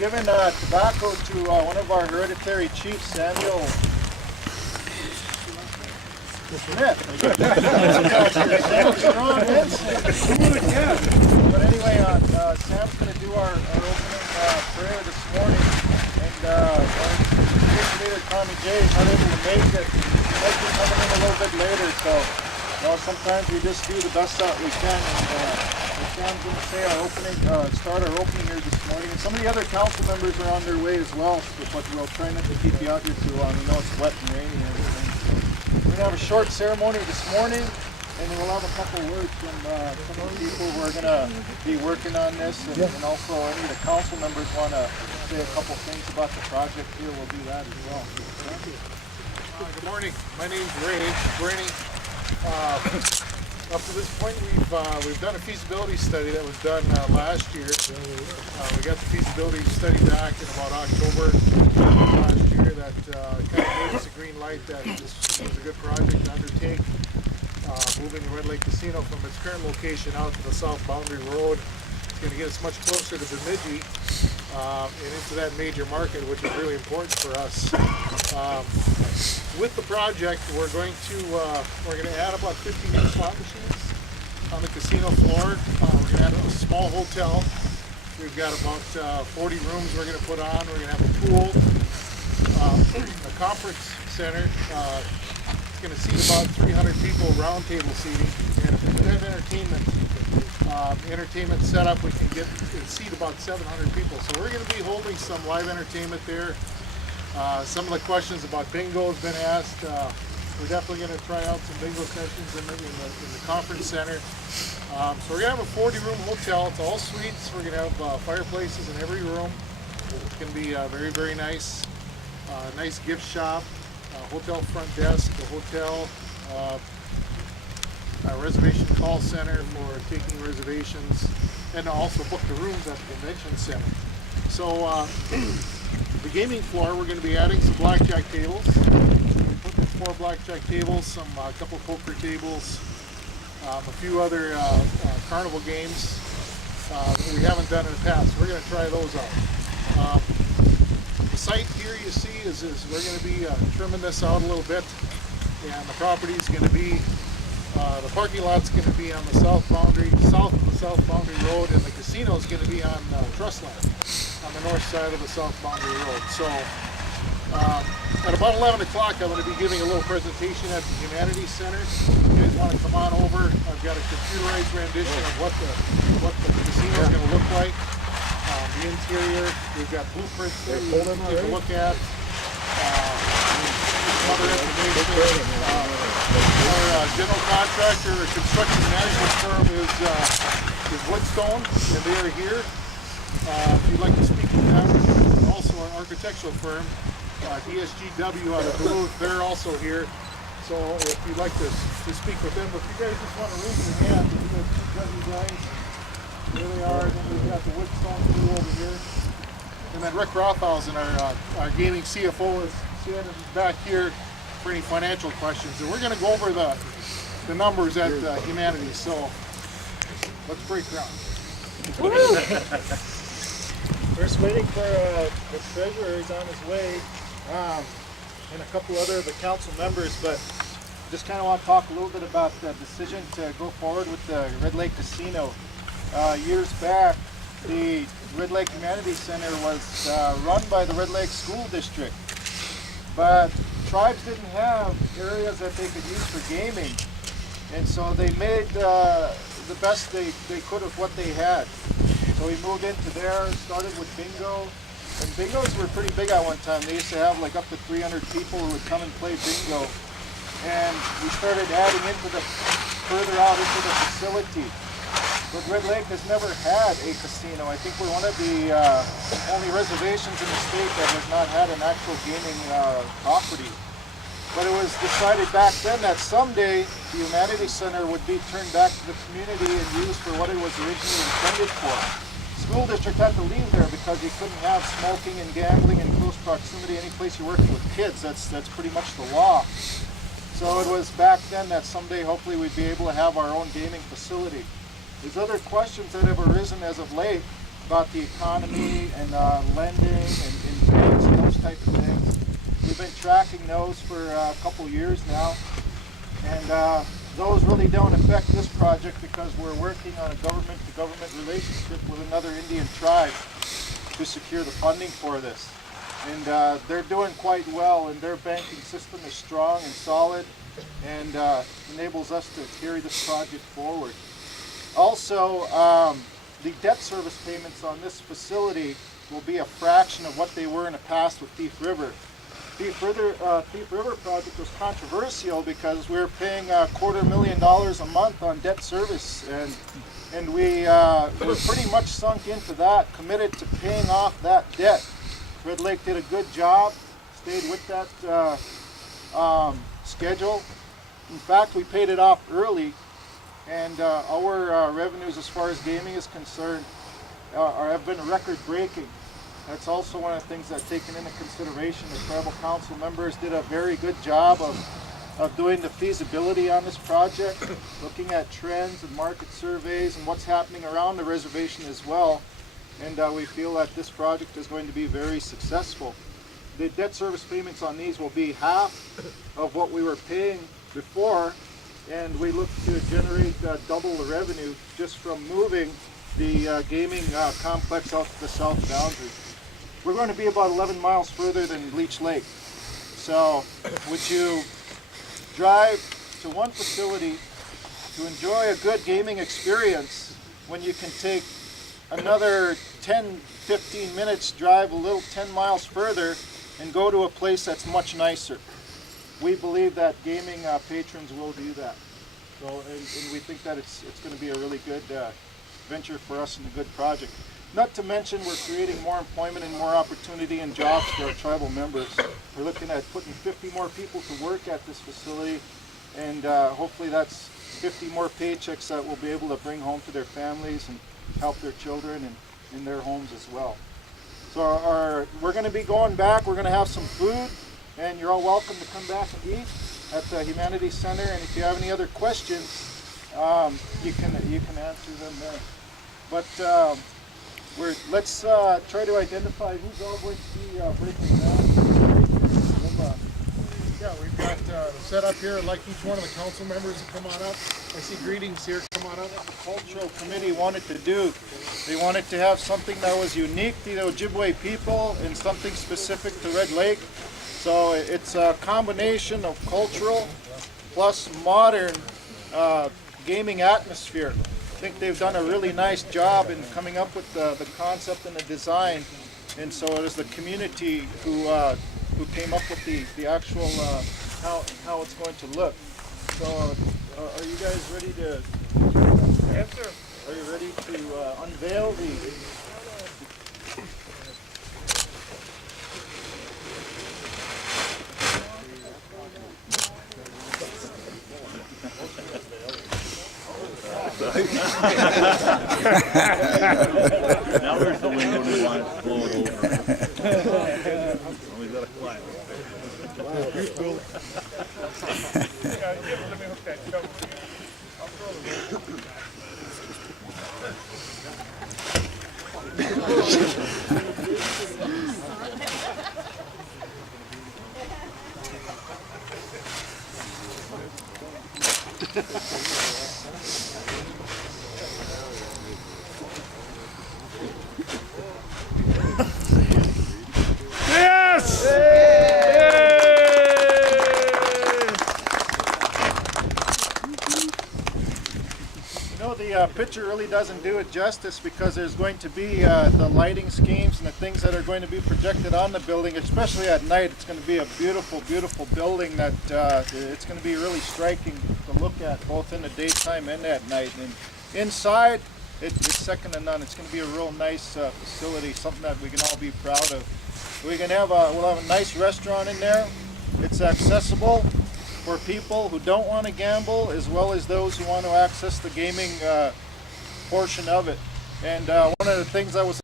giving tobacco to one of our hereditary chiefs, Samuel Smith. But anyway, Sam's going to do our opening prayer this morning. And our leader, Tommy J, is not able to make it. He might be coming in a little bit later. So, sometimes we just do the best that we can. And Sam's going to say our opening, start our opening here this morning. And some of the other council members are on their way as well. But we'll try not to keep you out here too long. We know it's wet and rainy and everything. So we're going to have a short ceremony this morning. And we'll have a couple words from some of the people who are going to be working on this, and also any of the council members want to say a couple things about the project here. We'll do that as well. Good morning. My name's Ray Brainy. Up to this point, we've done a feasibility study that was done last year. We got the feasibility study back in about October last year. That kind of gave us a green light that this was a good project to undertake. Moving the Red Lake Casino from its current location out to the South Boundary Road. It's going to get us much closer to Bemidji and into that major market, which is really important for us. With the project, we're going to add about 50 new slot machines on the casino floor. We're going to add a small hotel. We've got about 40 rooms we're going to put on. We're going to have a pool, a conference center. It's going to seat about 300 people, round table seating, and if we have entertainment set up, we can seat about 700 people. So we're going to be holding some live entertainment there. Some of the questions about bingo have been asked. We're definitely going to try out some bingo sessions in the conference center. So we're going to have a 40-room hotel. It's all suites. We're going to have fireplaces in every room. It's going to be very, very nice. Nice gift shop. Hotel front desk, a hotel, a reservation call center for taking reservations, and also book the rooms at the convention center. So the gaming floor, we're going to be adding some blackjack tables. We're putting 4 blackjack tables, a couple poker tables, a few other carnival games that we haven't done in the past. We're going to try those out. The site here you see is we're going to be trimming this out a little bit, and the property is going to be, the parking lot's going to be on the south of the South Boundary Road, and the casino is going to be on Trust Land on the north side of the South Boundary Road. So at about 11 o'clock I'm going to be giving a little presentation at the Humanities Center. If you guys want to come on over, I've got a computerized rendition of what the casino is going to look like. The interior, we've got blueprints there you can take a look at. Other information. Our general contractor or construction management firm is Woodstone, and they are here. If you'd like to speak with them, also our architectural firm, DSGW out of Duluth, they're also here. So if you'd like to speak with them, if you guys just want to raise your hand, we have 2 guys. Here they are, and then we've got the Woodstone crew over here. And then Rick Rothhausen, our gaming CFO, is standing back here for any financial questions. And we're going to go over the numbers at Humanities. So let's break ground. We're just waiting for the treasurer. He's on his way, and a couple other of the council members, but just kind of want to talk a little bit about the decision to go forward with the Red Lake Casino. Years back, the Red Lake Humanities Center was run by the Red Lake School District, but tribes didn't have areas that they could use for gaming, and so they made the best they could with what they had. So we moved into there, started with bingo, and bingos were pretty big at one time. They used to have like up to 300 people who would come and play bingo, and we started adding further out into the facility. But Red Lake has never had a casino. I think we're one of the only reservations in the state that has not had an actual gaming property. But it was decided back then that someday the Humanities Center would be turned back to the community and used for what it was originally intended for. The school district had to leave there because you couldn't have smoking and gambling in close proximity any place you're working with kids. That's pretty much the law. So it was back then that someday hopefully we'd be able to have our own gaming facility. There's other questions that have arisen as of late about the economy and lending and banks and those type of things. We've been tracking those for a couple years now, and those really don't affect this project because we're working on a government-to-government relationship with another Indian tribe to secure the funding for this. And they're doing quite well, and their banking system is strong and solid, and enables us to carry this project forward. Also, the debt service payments on this facility will be a fraction of what they were in the past with Thief River. Thief River project was controversial because we were paying $250,000 a month on debt service, and we were pretty much sunk into that, committed to paying off that debt. Red Lake did a good job, stayed with that schedule. In fact, we paid it off early, and our revenues as far as gaming is concerned have been record-breaking. That's also one of the things that's taken into consideration. The tribal council members did a very good job of doing the feasibility on this project, looking at trends and market surveys and what's happening around the reservation as well. And we feel that this project is going to be very successful. The debt service payments on these will be half of what we were paying before, and we look to generate double the revenue just from moving the gaming complex out to the south boundary. We're going to be about 11 miles further than Leech Lake. So would you drive to one facility to enjoy a good gaming experience when you can take another 10-15 minutes drive a little 10 miles further and go to a place that's much nicer? We believe that gaming patrons will do that. So, and we think that it's going to be a really good venture for us and a good project. Not to mention we're creating more employment and more opportunity and jobs for our tribal members. We're looking at putting 50 more people to work at this facility, and hopefully that's 50 more paychecks that we'll be able to bring home to their families and help their children and in their homes as well. So we're going to be going back. We're going to have some food, and you're all welcome to come back and eat at the Humanities Center. And if you have any other questions, you can answer them there. But let's try to identify who's all going to be breaking down. Yeah, we've got set up here. I'd like each one of the council members to come on up. I see greetings here. Come on up. The cultural committee wanted to do. They wanted to have something that was unique to the Ojibwe people and something specific to Red Lake. So it's a combination of cultural plus modern gaming atmosphere. I think they've done a really nice job in coming up with the concept and the design. And so it is the community who came up with the actual how it's going to look. So are you guys ready to? Yes, sir. Are you ready to unveil the? Now where's the window we want it to blow it over? We gotta climb. Yes! You know, the picture really doesn't do it justice because there's going to be the lighting schemes and the things that are going to be projected on the building, especially at night. It's going to be a beautiful, beautiful building that it's going to be really striking to look at both in the daytime and at night. And inside, it's second to none. It's going to be a real nice facility, something that we can all be proud of. We'll have a nice restaurant in there. It's accessible for people who don't want to gamble, as well as those who want to access the gaming portion of it. And one of the things I was